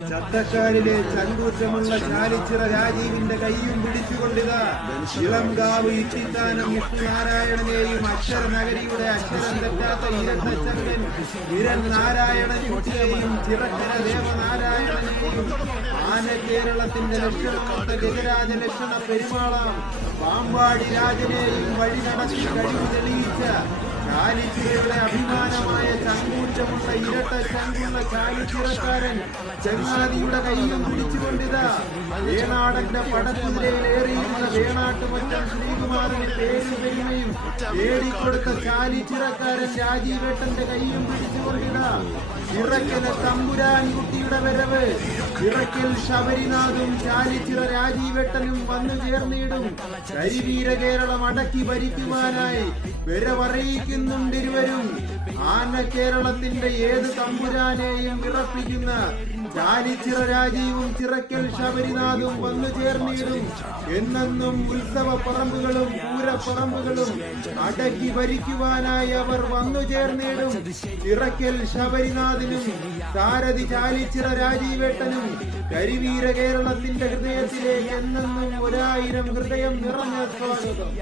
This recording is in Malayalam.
ചത്തക്കാരിലെ ചങ്കൂറ്റമുള്ള ചാലിച്ചിറ രാജീവിന്റെ കൈയും പിടിച്ചുകൊണ്ടിതാ ഇളംകാവ് ഇത്തിത്താനം വിഷ്ണുനാരായണനെയും അക്ഷരനഗരിയുടെ അക്ഷരം തെറ്റാത്ത ഇരട്ടച്ചങ്കൻ വിരൻ നാരായണൻ കുട്ടിയെയും ചിറക്കര ദേവനാരായണനെയും ആന കേരളത്തിന്റെ ലക്ഷണമൊത്ത ഗജരാജ ലക്ഷണ പെരുമാളാം പാമ്പാടി രാജനെയും വഴി നടത്തി കഴിവ് തെളിയിച്ച ചാലിച്ചിറയുടെ അഭിമാനമായ ചങ്കൂറ്റമുള്ള ഇരട്ട ചങ്കുള്ള ചാലിച്ചിറക്കാരൻ ചങ്ങാതിയുടെ കൈയും പിടിച്ചുകൊണ്ടിതാ വേണാടന്റെ പടക്കുതിരയിലേറിയിരുന്ന വേണാട്ടുമറ്റം ശ്രീകുമാറിന് പേരും പെരുമയും നേടിക്കൊടുത്ത ചാലിച്ചിറക്കാരൻ രാജീവേട്ടന്റെ കൈയും പിടിച്ചുകൊണ്ടിതാ ചിറക്കലെ തമ്പുരാൻകുട്ടിയുടെ വരവ് ചിറക്കൽ ശബരിനാഥും ചാലിച്ചിറ രാജീവേട്ടനും വന്നു ചേർന്നിടും കരിവീര കേരളം അടക്കി ഭരിക്കുവാനായി വരവറിയിക്കുന്നുണ്ടിരുവരും ആന കേരളത്തിന്റെ ഏത് തമ്പുരാനെയും വിറപ്പിക്കുന്ന ചാലിച്ചിറ രാജീവും ചിറക്കൽ ശബരിനാഥും വന്നു ചേർന്നിടും എന്നെന്നും ഉത്സവ പറമ്പുകളും പൂരപ്പറമ്പുകളും അടക്കി ഭരിക്കുവാനായി അവർ വന്നു ചേർന്നിടും ചിറക്കൽ ശബരിനാഥിനും സാരഥി ചാലിച്ചിറ രാജീവേട്ടനും കരിവീര കേരളത്തിന്റെ ഹൃദയത്തിലേക്ക് എന്നെന്നും 1000 ഹൃദയം നിറഞ്ഞ സ്വാഗതം.